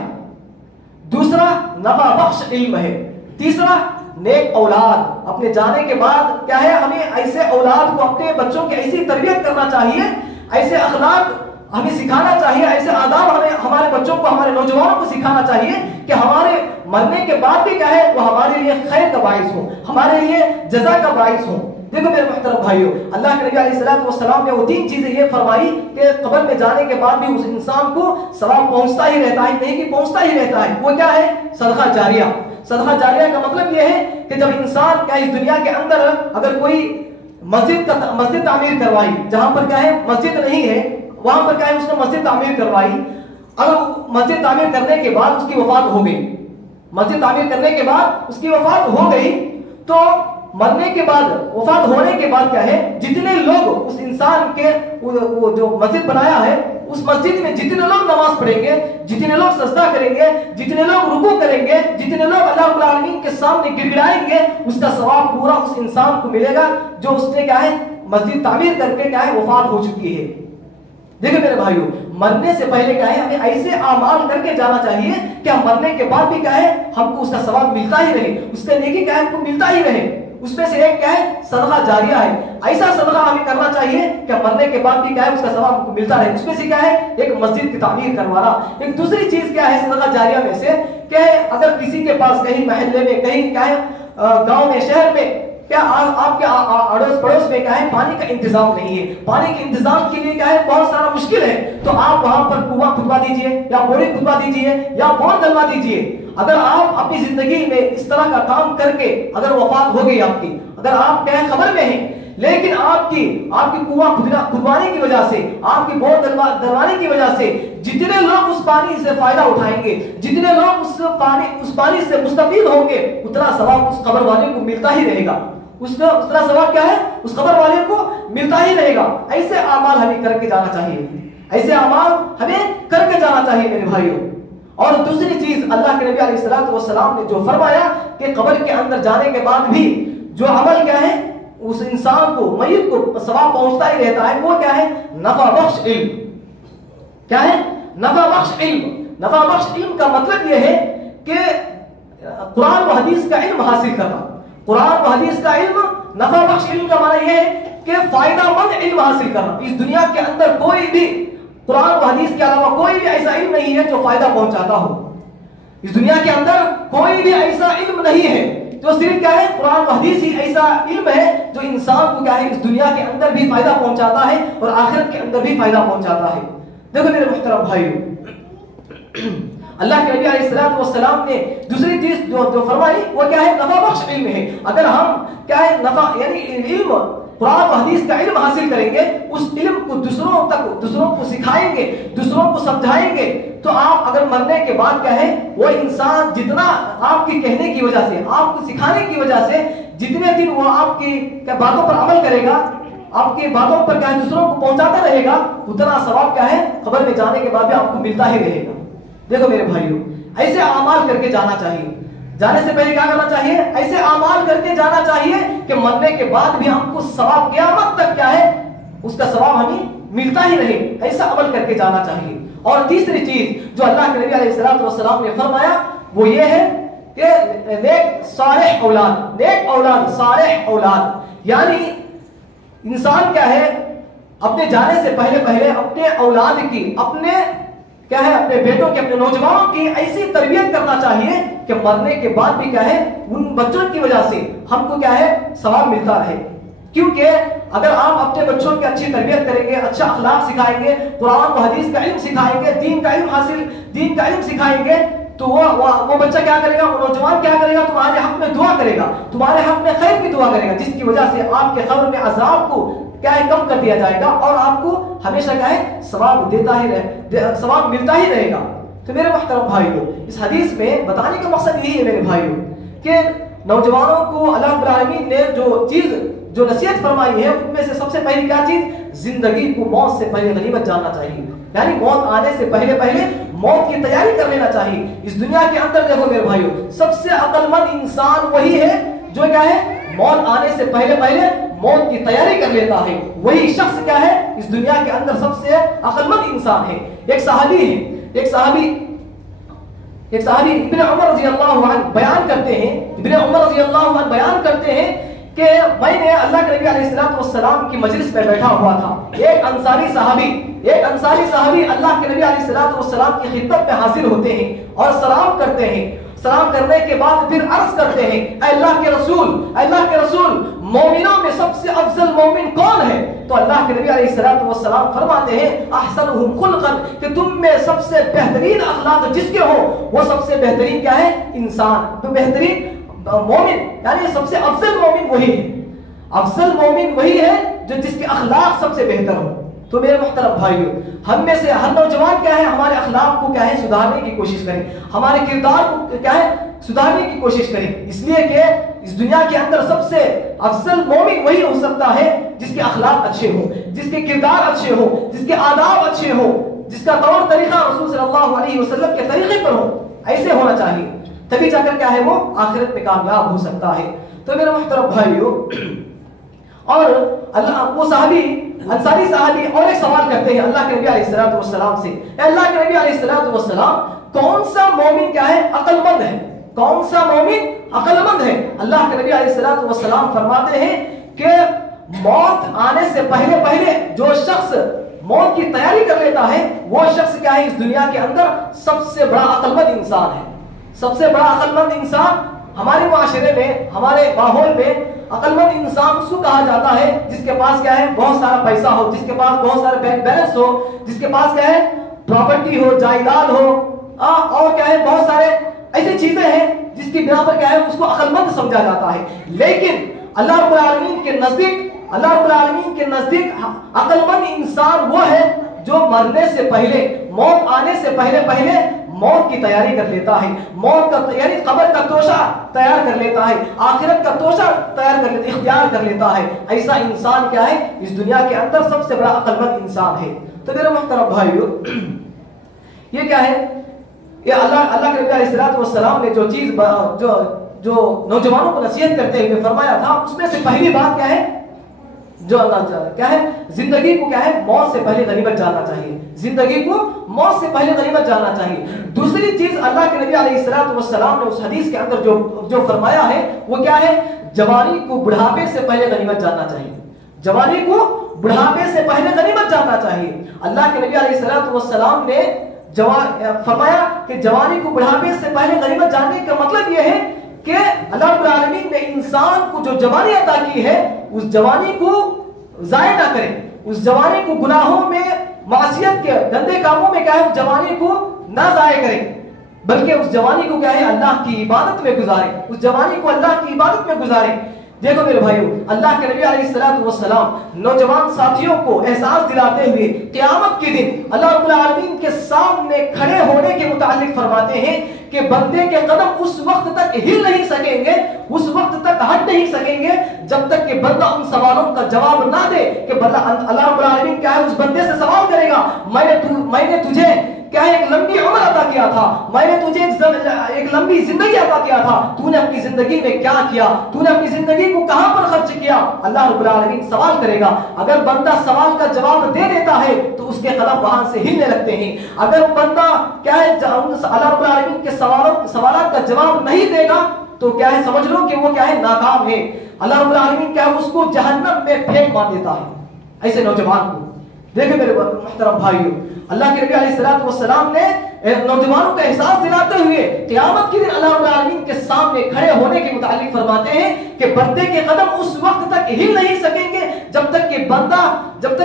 دوسرا نفع بخش علم ہے. تیسرا نیک اولاد. اپنے جانے کے بعد کیا ہے؟ ہمیں ایسے اولاد کو، اپنے بچوں کی ایسی تربیت کرنا چاہیے، ایسے اخلاق ہمیں سکھانا چاہیے، ایسے آداب ہمارے بچوں کو، ہمارے نوجوانوں کو سکھانا چاہیے کہ ہمارے مرنے کے بعد بھی کیا ہے؟ وہ ہمارے لیے خیر کا باعث ہو، ہمارے لیے جزا کا باعث ہو. دیکھو میرے محترم بھائیوں، اللہ کے نبی علیہ الصلوۃ والسلام نے وہ 3 چیزیں یہ فرمائی کہ قبر میں جانے کے بعد بھی اس انسان کو ثواب پہنچتا ہی رہتا ہے، نیکی پہنچتا ہی رہتا ہے. وہ کیا ہے؟ صدقہ جاریہ. صدقہ جاریہ کا مطلب یہ ہے کہ جب انسان کیا اس دنیا کے اندر اگر کوئی مسجد تعمیر کروائی، جہاں پر کیا ہے؟ مسجد نہیں ہے، وہاں پر کیا ہے؟ اس نے مسجد تعمیر کروائی. اگر مسجد تعمیر کرنے کے بعد اس کی وفات ہو گئی مسجد تعمیر کرنے کے بعد اس کی وفات ہو گئی تو مرنے کے بعد وفات ہونے کے بعد کیا ہے جتنے لوگ اس انسان کے وہ جو مسجد بنایا ہے اس مسجد میں جتنے لوگ نماز پڑھیں گے, جتنے لوگ سجدہ کریں گے, جتنے لوگ رکوع کریں گے, جتنے لوگ اللہ رب العالمین کے سامنے گر گڑائیں گے, اس کا ثواب پورا اس انسان کو ملے گا جو اس نے کیا ہے مسجد تعمیر کر کے کیا ہے وفات ہو چکی ہے. دیکھیں میرے بھائیوں, مرنے سے پہلے کیا ہے ہمیں ایسے اعمال کر کے جانا چاہیے کہ ہم مرنے کے بعد بھی کیا ہے ہم کو اس کا ثواب ملتا ہی رہے, اس کا نیکی کیا ہے ہم کو ملتا ہی رہے. اس میں سے ایک کیا ہے صدقہ جاریہ ہے. ایسا صدقہ ہمیں کرنا چاہیے کہ مرنے کے بعد بھی کیا ہے اس کا ثواب ہم کو ملتا رہے. اس میں سے کیا ہے ایک مسجد کی تعمیر کروانا. ایک دوسری چیز کیا ہے صدقہ جاریہ میں سے کہ اگر کسی کے پاس کہیں محلے میں کہیں کیا ہے گاؤں میں شہر میں کیا آپ کے اڑوس پڑوس میں کیا ہے پانی کا انتظام نہیں ہے, پانی کے انتظام کے لیے کیا ہے بہت سارا مشکل ہے, تو آپ وہاں پر کنواں کھدوا دیجئے یا بورنگ کھدوا دیجئے یا بور ڈلوا دیجئے. اگر آپ اپنی زندگی میں اس طرح کا کام کر کے اگر وفات ہو گئی آپ کی, اگر آپ کیا ہے خبر میں ہیں لیکن آپ کی کنواں کھدوانے کی وجہ سے, آپ کی بور ڈلوانے کی وجہ سے جتنے لوگ اس پانی سے فائدہ اٹھائیں گے, جتنے لوگ اس پانی سے مستفید ہوں گے, اتنا ثواب اس قبر والے کو ملتا ہی رہے گا. اس طرح ثواب کیا ہے اس قبر والے کو ملتا ہی رہے گا. ایسے اعمال ہمیں کر کے جانا چاہیے, ایسے اعمال ہمیں کر کے جانا چاہیے میرے بھائیوں. اور دوسری چیز اللہ کے نبی علیہ السلام نے جو فرمایا کہ قبر کے اندر جانے کے بعد بھی جو عمل کیا ہے اس انسان کو میت کو ثواب پہنچتا ہی رہتا ہے, وہ کیا ہے نفع بخش علم. کیا ہے نفع بخش علم. نفع بخش علم کا مطلب یہ ہے کہ قرآن و حدیث کا علم حاصل کرنا. قرآن و حدیث کا علم, نفع بخش علم کا معنی یہ ہے کہ فائدہ مند علم حاصل کرنا. اس دنیا کے اندر کوئی بھی قرآن و حدیث کے علاوہ کوئی بھی ایسا علم نہیں ہے جو فائدہ پہنچاتا ہو. اس دنیا کے اندر کوئی بھی ایسا علم نہیں ہے جو صرف کیا ہے قرآن و حدیث ہی ایسا علم ہے جو انسان کو کیا ہے اس دنیا کے اندر بھی فائدہ پہنچاتا ہے اور آخرت کے اندر بھی فائدہ پہنچاتا ہے. دیکھو میرے محترم بھائیو, اللہ کے نبی علیہ السلام نے دوسری چیز جو فرمائی وہ کیا ہے نفع بخش علم ہے. اگر ہم کیا ہے نفع یعنی علم قرآن و حدیث کا علم حاصل کریں گے, اس علم کو دوسروں کو سکھائیں گے, دوسروں کو سمجھائیں گے, تو آپ اگر مرنے کے بعد کیا ہے وہ انسان جتنا آپ کی کہنے کی وجہ سے, آپ کو سکھانے کی وجہ سے جتنے دن وہ آپ کی باتوں پر عمل کرے گا, آپ کی باتوں پر کیا ہے دوسروں کو پہنچاتا رہے گا, اتنا ثواب کیا ہے قبر میں جانے کے بعد بھی آپ کو ملتا ہی رہے گا. دیکھو میرے بھائیوں, ایسے اعمال کر کے جانا چاہیے. جانے سے پہلے کیا کرنا چاہیے ایسے اعمال کر کے جانا چاہیے کہ مرنے کے بعد بھی ہم کو ثواب قیامت تک کیا ہے اس کا ثواب ہمیں ملتا ہی رہے. ایسا عمل کر کے جانا چاہیے. اور تیسری چیز جو اللہ کے نبی علیہ السلام نے فرمایا وہ یہ ہے کہ نیک صالح اولاد, نیک اولاد صالح اولاد, یعنی انسان کیا ہے اپنے جانے سے پہلے اپنے اولاد کی, اپنے کیا ہے اپنے بیٹوں کی, اپنے نوجوانوں کی ایسی تربیت کرنا چاہیے کہ مرنے کے بعد بھی کیا ہے ان بچوں کی وجہ سے ہم کو کیا ہے ثواب ملتا رہے. کیونکہ اگر آپ اپنے بچوں کی اچھی تربیت کریں گے, اچھا اخلاق سکھائیں گے, قرآن و حدیث کا علم سکھائیں گے, دین کا علم سکھائیں گے, تو وہ بچہ کیا کرے گا, وہ نوجوان کیا کرے گا, تمہارے حق میں دعا کرے گا, تمہارے حق میں خیر کی دعا کرے گا, جس کی وجہ سے آپ کے قبر میں عذاب کو کیا ہے کم کر دیا جائے گا اور آپ کو ہمیشہ کیا ہے ثواب ثواب ملتا ہی رہے گا. تو میرے محترم بھائیوں, اس حدیث میں بتانے کا مقصد یہی ہے میرے بھائیوں کہ نوجوانوں کو اللہ رب العالمین نے جو نصیحت فرمائی ہے ان میں سے سب سے پہلی کیا چیز, زندگی کو موت سے پہلے غنیمت جاننا چاہیے. یعنی موت آنے سے پہلے موت کی تیاری کر لینا چاہیے. اس دنیا کے اندر دیکھو میرے بھائیوں, سب سے عقل مند انسان وہی ہے جو کیا ہے موت آنے سے پہلے موت کی تیاری کر لیتا ہے. وہی شخص کیا ہے اس دنیا کے اندر سب سے عقل مند انسان ہے. ایک صحابی ابن عمر رضی اللہ عنہ بیان کرتے ہیں کہ میں نے اللہ کے نبی علیہ السلام کی مجلس میں بیٹھا ہوا تھا. ایک انصاری صحابی اللہ کے نبی علیہ السلام کی خدمت میں حاضر ہوتے ہیں اور سلام کرتے ہیں. سلام کرنے کے بعد پھر عرض کرتے ہیں, اے اللہ کے رسول مومنوں میں سب سے افضل مومن کون ہے؟ تو اللہ کے نبی علیہ السلام فرماتے ہیں احسنہم خلقا, کہ تم میں سب سے بہترین اخلاق جس کے ہو وہ سب سے بہترین کیا ہے انسان, تو بہترین مومن یعنی سب سے افضل مومن وہی ہے. افضل مومن وہی ہے جو جس کے اخلاق سب سے بہتر ہو. تو میرے محترم بھائیوں، ہم میں سے ہر نوجوان کیا ہے ہمارے اخلاق کو کیا ہے سدھارنے کی کوشش کریں، ہمارے کردار کو کیا ہے سدھارنے کی کوشش کریں، اس لیے کہ اس دنیا کے اندر سب سے افضل مومن وہی ہو سکتا ہے جس کے اخلاق اچھے ہوں، جس کے کردار اچھے ہوں، جس کے آداب اچھے ہوں، جس کا طور طریقہ رسول صلی اللہ علیہ وسلم کے طریقے پر ہو، ایسے ہونا چاہیے، تبھی جا کر کیا ہے وہ آخرت میں کامیاب ہو سکتا ہے۔ تو میرے محترم بھائیوں، اور اللہ وہ صحابی انصاری صحابی اور ایک سوال کرتے ہیں اللہ کے نبی علیہ الصلوۃ والسلام سے، اے اللہ کے نبی علیہ الصلوۃ والسلام، کون سا مومن کیا ہے عقل مند ہے؟ کون سا مومن عقل مند ہے؟ اللہ کے نبی علیہ الصلوۃ والسلام فرماتے ہیں کہ موت آنے سے پہلے پہلے جو شخص موت کی تیاری کر لیتا ہے وہ شخص کیا ہے اس دنیا کے اندر سب سے بڑا عقل مند انسان ہے۔ سب سے بڑا عقل مند انسان ہمارے معاشرے میں، ہمارے ماحول میں عقل مند انسان اس کو کہا جاتا ہے جس کے پاس کیا ہے بہت سارا پیسہ ہو، جس کے پاس بہت سارے بینک بیلنس ہو، جس کے پاس کیا ہے پراپرٹی ہو، جائیداد ہو، اور کیا ہے بہت سارے ایسی چیزیں ہیں جس کی بنا پر کیا ہے اس کو عقل مند سمجھا جاتا ہے۔ لیکن اللہ رب العالمین کے نزدیک، اللہ رب العالمین کے نزدیک عقل مند انسان وہ ہے جو مرنے سے پہلے، موت آنے سے پہلے پہلے موت کی تیاری کر لیتا ہے، موت کا یعنی قبر کا توشہ تیار کر لیتا ہے، آخرت کا توشہ تیار کر لیتا، اختیار کر لیتا ہے۔ ایسا انسان کیا ہے اس دنیا کے اندر سب سے بڑا عقل مند انسان ہے۔ تو میرے محترم بھائیو، یہ کیا ہے، یہ اللہ کے نبی علیہ الصلوۃ والسلام نے جو چیز جو نوجوانوں کو نصیحت کرتے ہوئے فرمایا تھا، اس میں سے پہلی بات کیا ہے، جو اللہ کیا ہے زندگی کو کیا ہے موت سے پہلے غنیمت جاننا چاہیے، زندگی کو موت سے پہلے غنیمت جاننا چاہیے۔ دوسری چیز اللہ کے نبی علیہ الصلوۃ والسلام نے اس حدیث کے اندر جو فرمایا ہے وہ کیا ہے، جوانی کو بڑھاپے سے پہلے غنیمت جاننا چاہیے، جوانی کو بڑھاپے سے پہلے غنیمت جاننا چاہیے۔ اللہ کے نبی علیہ الصلوۃ والسلام نے فرمایا کہ جوانی کو بڑھاپے سے پہلے غنیمت جاننے کا مطلب یہ ہے کہ اللہ رب العالمین نے انسان کو جو جوانی عطا کی ہے اس جوانی کو ضائع نہ کرے، اس جوانی کو گناہوں میں، معصیت کے گندے کاموں میں کیا ہے اس جوانی کو نہ ضائع کرے، بلکہ اس جوانی کو کیا ہے اللہ کی عبادت میں گزارے، اس جوانی کو اللہ کی عبادت میں گزارے۔ دیکھو میرے بھائیو، اللہ کے نبی علیہ الصلوۃ والسلام نوجوان ساتھیوں کو احساس دلاتے ہوئے قیامت کے دن اللہ رب العالمین کے سامنے کھڑے ہونے کے متعلق فرماتے ہیں کہ بندے کے قدم اس وقت تک ہل نہیں سکیں گے، اس وقت تک ہٹ نہیں سکیں گے جب تک کہ بندہ ان سوالوں کا جواب نہ دے کہ اللہ رب العالمین کیا ہے اس بندے سے سوال کرے گا، میں نے تجھے کیا ہے ایک لمبی عمر عطا کیا تھا، میں نے تجھے ایک لمبی زندگی عطا کیا تھا، تو نے اپنی زندگی میں کیا کیا، تو نے اپنی زندگی کو کہاں پر خرچ کیا؟ اللہ رب العالمین سوال کرے گا۔ اگر بندہ سوال کا جواب دے دیتا ہے تو اس کے قدم وہاں سے ہلنے لگتے ہیں، اگر بندہ کیا ہے اللہ رب العالمین کے سوالات کا جواب نہیں دے گا تو کیا ہے سمجھ لو کہ وہ کیا ہے ناکام ہے، اللہ رب العالمین کیا ہے اس کو جہنم میں پھینک مار دیتا ہے ایسے نوجوان کو۔ دیکھیں میرے محترم بھائیوں، اللہ کے نبی علیہ الصلوۃ والسلام نے نوجوانوں کا احساس دلاتے ہوئے قیامت کے دن اللہ رب العالمین کے سامنے کھڑے ہونے کے متعلق فرماتے ہیں کہ بندے کے قدم اس وقت تک ہل نہیں سکیں گے جب تک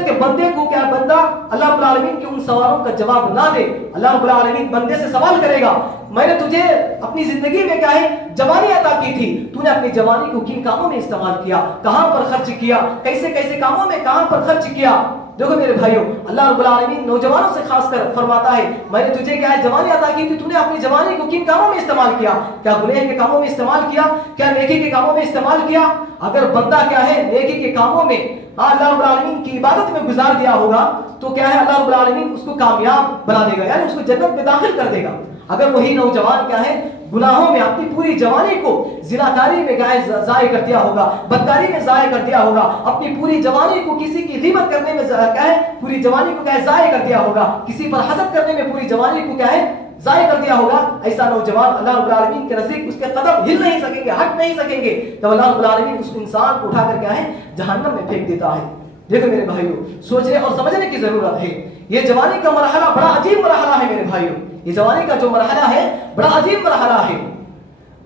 کہ بندے کو کیا بندہ اللہ رب العالمین کے ان سوالوں کا جواب نہ دے۔ اللہ رب العالمین بندے سے سوال کرے گا، میں نے تجھے اپنی زندگی میں کیا ہے جوانی عطا کی تھی، تو نے اپنی جوانی کو کن کاموں میں استعمال کیا، کہاں پر خرچ کیا، کیسے کیسے کاموں میں کہاں پر خرچ کیا؟ دیکھو میرے بھائیوں، اللہ رب العالمین نوجوانوں سے خاص کر فرماتا ہے میں نے تجھے کیا ہے جوانی عطا کی تھی، تو نے اپنی جوانی کو کن کاموں میں استعمال کیا؟ کیا گناہ کے کاموں میں استعمال کیا؟ کیا نیکی کے کاموں میں استعمال کیا؟ اگر بندہ کیا ہے نیکی کے کاموں میں اللہ رب العالمین کی عبادت میں گزار دیا ہوگا تو کیا ہے اللہ رب العالمین اس کو کامیاب بنا دے گا، یعنی اس کو جنت میں داخل کر دے گا۔ اگر وہی نوجوان کیا ہے گناہوں میں اپنی پوری جوانی کو زناکاری میں ضائع کر دیا ہوگا، بدکاری میں ضائع کر دیا ہوگا، اپنی پوری جوانی کو کسی کی غیبت کرنے میں کیا ہے پوری جوانی کو کیا ہے ضائع کر دیا ہوگا، کسی پر حسد کرنے میں پوری جوانی کو کیا ہے ضائع کر دیا ہوگا، ایسا نوجوان اللہ رب العالمین کے نزدیک اس کے قدم ہل نہیں سکیں گے، ہٹ نہیں سکیں گے، تو اللہ رب العالمین اس انسان کو اٹھا کر کیا ہے جہنم میں پھینک دیتا ہے۔ دیکھو میرے بھائیوں، سوچنے اور سمجھنے کی ضرورت ہے۔ یہ جوانی کا مرحلہ بڑا عجیب مرحلہ ہے میرے بھائیوں، یہ جوانی کا جو مرحلہ ہے بڑا عجیب مرحلہ ہے۔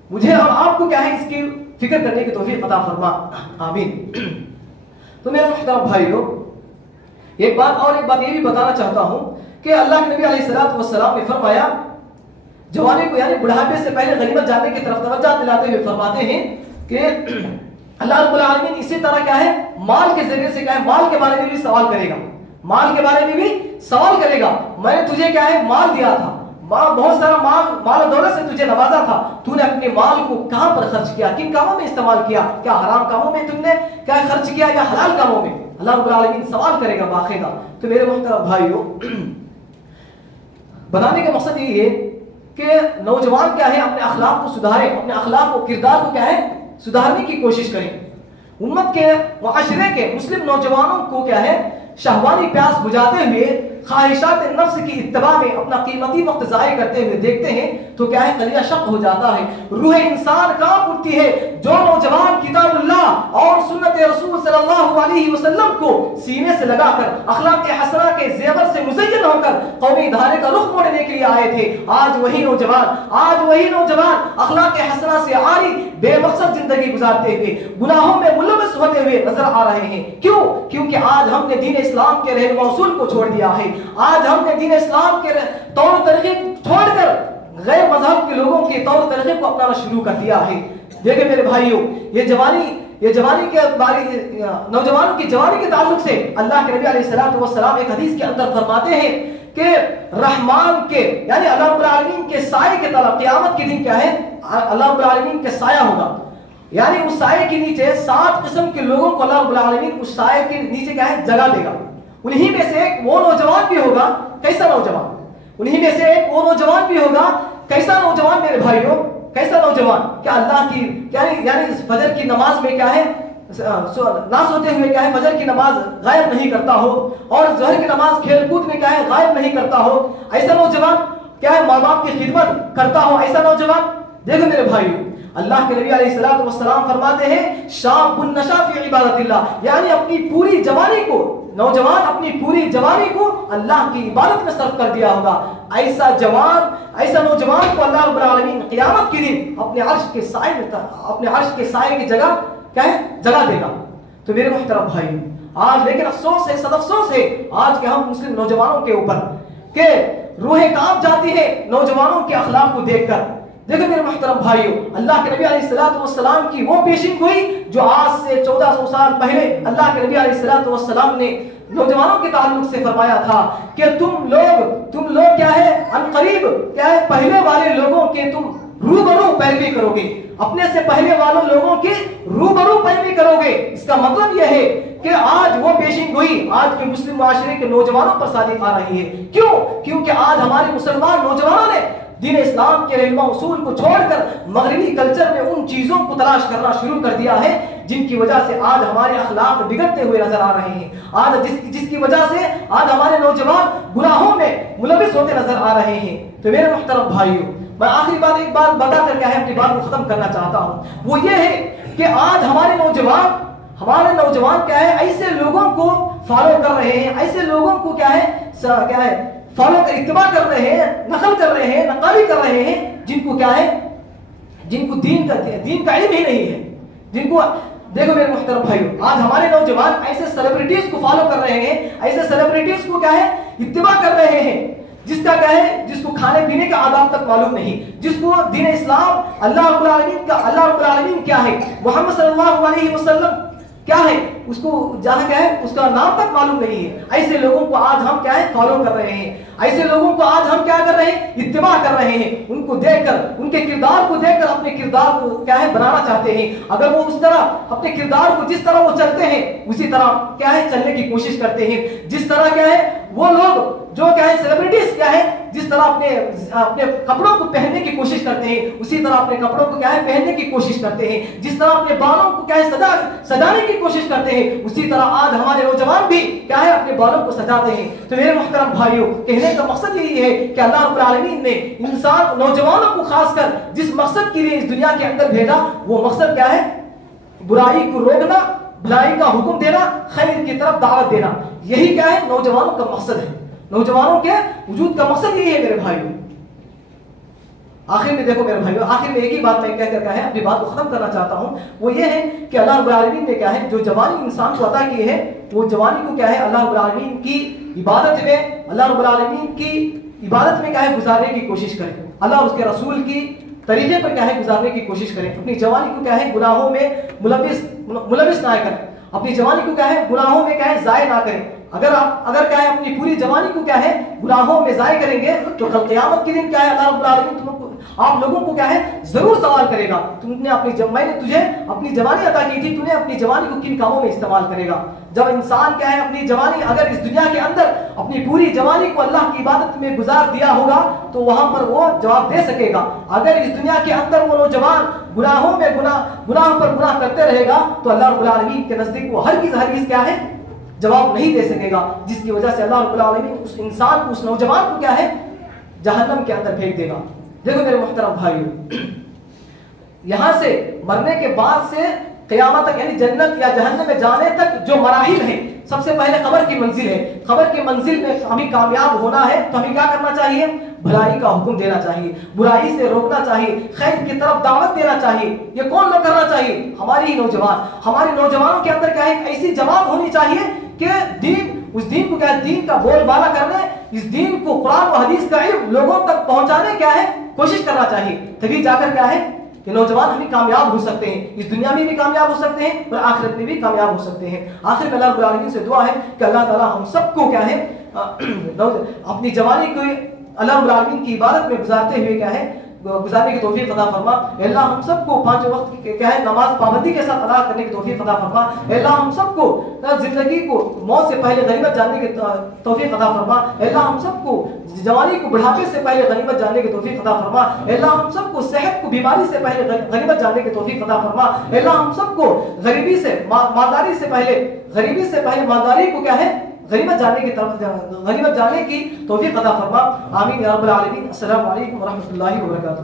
مجھے اور آپ کو کیا ہے اس کی فکر کرنے کی توفیق عطا فرما، آمین۔ تو میرے محترم بھائیوں، ایک بات یہ بھی بتانا چاہتا ہوں کہ اللہ کے نبی علیہ الصلوۃ والسلام نے فرمایا جوانی کو یعنی بڑھاپے سے پہلے غنیمت جاننے کی طرف توجہ دلاتے ہوئے فرماتے ہیں کہ اللہ رب العالمین اسی طرح کیا ہے مال کے ذریعے سے کیا ہے مال کے بارے میں بھی سوال کرے گا، مال کے بارے میں بھی سوال کرے گا. میں نے تجھے کیا ہے مال دیا تھا, بہت سارا مال و دولت سے تجھے نوازا تھا, تو نے اپنے مال کو کہاں پر خرچ کیا, کن کاموں میں استعمال کیا, کیا حرام کاموں میں تم نے کیا خرچ کیا یا حلال کاموں میں؟ اللہ رب العالمین سوال کرے گا باقاعدہ. تو میرے محترم بھائیوں, بتانے کا مقصد یہ ہے کہ نوجوان کیا ہے اپنے اخلاق کو سدھارے, اپنے اخلاق کو, کردار کو کیا ہے سدھارنے کی کوشش کریں. امت کے, معاشرے کے مسلم نوجوانوں کو کیا ہے شہوانی پیاس بجھاتے ہوئے خواہشات نفس کی اتباع میں اپنا قیمتی وقت ضائع کرتے ہوئے دیکھتے ہیں تو کیا ہے قلیہ شق ہو جاتا ہے, روح انسان کانپ اٹھتی ہے. جو نوجوان کتاب اللہ اور سنت رسول صلی اللہ علیہ وسلم کو سینے سے لگا کر اخلاق حسنہ کے زیور سے مزین ہو کر قومی ادارے کا رخ موڑنے کے لیے آئے تھے, آج وہی نوجوان اخلاق حسنہ سے عاری بے مقصد زندگی گزارتے ہوئے گناہوں میں ملوث ہوتے ہوئے نظر آ رہے ہیں. کیوں؟ کیونکہ آج ہم نے دین اسلام کے رہنما اصول کو چھوڑ دیا ہے. آج ہم نے دین اسلام کے طور طریقے چھوڑ کر غیر مذہب کے لوگوں کے طور طریقے کو اپنانا شروع کر دیا ہے. دیکھیں میرے بھائیوں, یہ جوانی کے بارے, نوجوانوں کی جوانی کے تعلق سے اللہ کے نبی علیہ السلام ایک حدیث کے اندر فرماتے ہیں کہ رحمان کے یعنی اللہ رب العالمین کے سائے کے طرح قیامت کے دن کیا ہے اللہ رب العالمین کے سایہ ہوگا, یعنی اس سائے کے نیچے 7 قسم کے لوگوں کو اللہ رب العالمین اس سائے کے نیچے کیا ہے جگہ دے گا. انہی میں سے ایک وہ نوجوان بھی ہوگا. کیسا نوجوان؟ انہی میں سے ایک وہ نوجوان بھی ہوگا. کیسا نوجوان میرے بھائیوں, کیسا نوجوان؟ کیا اللہ کی یعنی فجر کی نماز میں کیا ہے نہ سوتے ہوئے کیا ہے فجر کی نماز غائب نہیں کرتا ہو, اور ظہر کی نماز کھیل کود میں کیا ہے غائب نہیں کرتا ہو. ایسا نوجوان کیا ہے ماں باپ کی خدمت کرتا ہو. ایسا نوجوان دیکھو میرے بھائیوں, اللہ کے نبی علیہ السلام فرماتے ہیں شاب النشا فی عبادت اللہ, یعنی اپنی پوری جوانی کو, نوجوان اپنی پوری جوانی کو اللہ کی عبادت میں صرف کر دیا ہوگا. ایسا نوجوان کو اللہ رب العالمین قیامت کے دن اپنے عرش کے سائے کی جگہ کیا ہے جگہ دے گا. تو میرے محترم بھائی, آج لیکن افسوس ہے, صد افسوس ہے آج کے ہم مسلم نوجوانوں کے اوپر کہ روحیں کانپ جاتی ہے نوجوانوں کے اخلاق کو دیکھ کر. دیکھو میرے محترم بھائیوں, اللہ کے نبی علیہ السلام کی وہ پیشین ہوئی جو آج سے 1400 سال پہلے اللہ کے نبی علیہ السلام نے نوجوانوں کے تعلق سے فرمایا تھا کہ تم لوگ کیا ہے ان قریب کیا ہے پہلے والے لوگوں کے تم روبرو پیروی کرو گے, اپنے سے پہلے والوں لوگوں کی روبرو پیروی کرو گے. اس کا مطلب یہ ہے کہ آج وہ پیشین گوئی آج کے مسلم معاشرے کے نوجوانوں پر صادق آ رہی ہے. کیوں؟ کیونکہ آج ہمارے مسلمان نوجوانوں نے دین اسلام کے رہنما اصول کو چھوڑ کر مغربی کلچر میں ان چیزوں کو تلاش کرنا شروع کر دیا ہے جن کی وجہ سے آج ہمارے اخلاق بگڑتے ہوئے نظر آ رہے ہیں. آج جس کی وجہ سے آج ہمارے نوجوان گناہوں میں ملوث ہوتے نظر آ رہے ہیں. تو میرے محترم بھائیوں, میں آخری بات ایک بات بتا کر کیا ہے اپنی بات کو ختم کرنا چاہتا ہوں. وہ یہ ہے کہ آج ہمارے نوجوان کیا ہے ایسے لوگوں کو فالو کر رہے ہیں, ایسے لوگوں کو کیا ہے فالو کر اتباع کر رہے ہیں, نقل کر رہے ہیں, نقالی کر رہے ہیں, جن کو کیا ہے جن کو دین کا علم ہی نہیں ہے. جن کو دیکھو میرے محترم بھائیوں, آج ہمارے نوجوان ایسے سیلیبریٹیز کو فالو کر رہے ہیں, ایسے سیلیبریٹیز کو کیا ہے اتباع کر رہے ہیں جس کا کیا ہے جس کو کھانے پینے کا آداب تک معلوم نہیں, جس کو دین اسلام اللہ رب العالمین کیا ہے, محمد صلی اللہ علیہ وسلم کیا ہے, اس کو جہاں کیا ہے اس کا نام تک معلوم نہیں ہے. ایسے لوگوں کو آج ہم کیا ہے فالو کر رہے ہیں, ایسے لوگوں کو آج ہم کیا کر رہے ہیں اتباع کر رہے ہیں. ان کو دیکھ کر, ان کے کردار کو دیکھ کر اپنے کردار کو کیا ہے بنانا چاہتے ہیں. اگر وہ اس طرح اپنے کردار کو جس طرح وہ چلتے ہیں اسی طرح کیا ہے چلنے کی کوشش کرتے ہیں. جس طرح کیا ہے وہ لوگ جو کیا ہے سیلیبریٹیز کیا ہے جس طرح اپنے کپڑوں کو پہننے کی کوشش کرتے ہیں اسی طرح اپنے کپڑوں کو کیا ہے پہننے کی کوشش کرتے ہیں. جس طرح اپنے بالوں کو کیا ہے سجانے کی کوشش کرتے ہیں اسی طرح آج ہمارے نوجوان بھی کیا ہے اپنے بالوں کو سجاتے ہیں. تو میرے محترم بھائیوں, کہنے کا مقصد یہی ہے کہ اللہ رب العالمین نے انسان نوجوانوں کو خاص کر جس مقصد کے لیے اس دنیا کے اندر بھیجا وہ مقصد کیا ہے برائی کو روکنا, بھلائی کا حکم دینا, خیر کی طرف دعوت دینا. یہی کیا ہے نوجوانوں کا مقصد ہے, نوجوانوں کے وجود کا مقصد یہی ہے میرے بھائیوں. آخر میں دیکھو میرے بھائیوں, آخر میں ایک ہی بات میں کہہ کر کیا ہے اپنی بات کو ختم کرنا چاہتا ہوں. وہ یہ ہے کہ اللہ رب العالمین نے کیا ہے جو جوانی انسان کو عطا کی ہے وہ جوانی کو کیا ہے اللہ رب العالمین کی عبادت میں, اللہ رب العالمین کی عبادت میں کیا ہے گزارنے کی کوشش کریں. اللہ اور اس کے رسول کی طریقے پر کیا ہے گزارنے کی کوشش کریں. اپنی جوانی کو کیا ہے گناہوں میں ملوث نہ کریں, اپنی جوانی کو کیا ہے گناہوں میں کیا ہے ضائع نہ کریں. اگر کیا ہے اپنی پوری جوانی کو کیا ہے گناہوں میں ضائع کریں گے تو کل قیامت کے دن کیا ہے اللہ رب العالمین آپ لوگوں کو کیا ہے ضرور سوال کرے گا، میں نے تجھے اپنی جوانی عطا کی تھی، تو نے اپنی جوانی کو کن کاموں میں استعمال کرے گا؟ جب انسان کیا ہے اپنی جوانی اگر اس دنیا کے اندر اپنی پوری جوانی کو اللہ کی عبادت میں گزار دیا ہوگا تو وہاں پر وہ جواب دے سکے گا۔ اگر اس دنیا کے اندر وہ نوجوان گناہوں میں گناہ پر گناہ کرتے رہے گا تو اللہ رب العالمین کے نزدیک وہ ہرگز کیا ہے جواب نہیں دے سکے گا، جس کی وجہ سے اللہ رب العالمین اس انسان کو، اس نوجوان کو کیا ہے جہنم کے اندر پھینک دے گا۔ دیکھو میرے محترم بھائیو، یہاں سے مرنے کے بعد سے قیامت تک یعنی جنت یا جہنم میں جانے تک جو مراحل ہیں، سب سے پہلے قبر کی منزل ہے۔ قبر کی منزل میں ہمیں کامیاب ہونا ہے تو ہمیں کیا کرنا چاہیے؟ بھلائی کا حکم دینا چاہیے، برائی سے روکنا چاہیے، خیر کی طرف دعوت دینا چاہیے۔ یہ کون لوگ کرنا چاہیے؟ ہماری ہی نوجوان، ہمارے نوجوانوں کے اندر کیا ہے ایسی جماعت ہونی چاہیے کہ اس دین کو کیا ہے دین کا بول بالا کرنے، اس دین کو قرآن و حدیث کا علم لوگوں تک پہنچانے کیا ہے کوشش کرنا چاہیے، تبھی جا کر کیا ہے کہ نوجوان ہمیں کامیاب ہو سکتے ہیں، اس دنیا میں بھی کامیاب ہو سکتے ہیں اور آخرت میں بھی کامیاب ہو سکتے ہیں۔ آخر میں اللہ رب العالمین سے دعا ہے کہ اللہ تعالی ہم سب کو کیا ہے اپنی جوانی کو اللہ رب العالمین کی عبادت میں گزارتے ہوئے کیا ہے گزارنے کی توفیق عطا فرما۔ اے اللہ ہم سب کو 5 وقت کی کیا ہے نماز پابندی کے ساتھ ادا کرنے کی توفیق عطا فرما۔ اے اللہ ہم سب کو زندگی کو موت سے پہلے غنیمت جاننے کی توفیق عطا فرما۔ اے اللہ ہم سب کو جوانی کو بڑھاپے سے پہلے غنیمت جاننے کی توفیق عطا فرما۔ اے اللہ ہم سب کو صحت کو بیماری سے پہلے غنیمت جاننے کی توفیق عطا فرما۔ اے اللہ ہم سب کو غریبی سے پہلے مالداری کو کیا ہے غنیمت جاننے کی توفیق عطا فرما۔ آمین یا رب العالمین۔ السلام علیکم ورحمۃ اللہ وبرکاتہ۔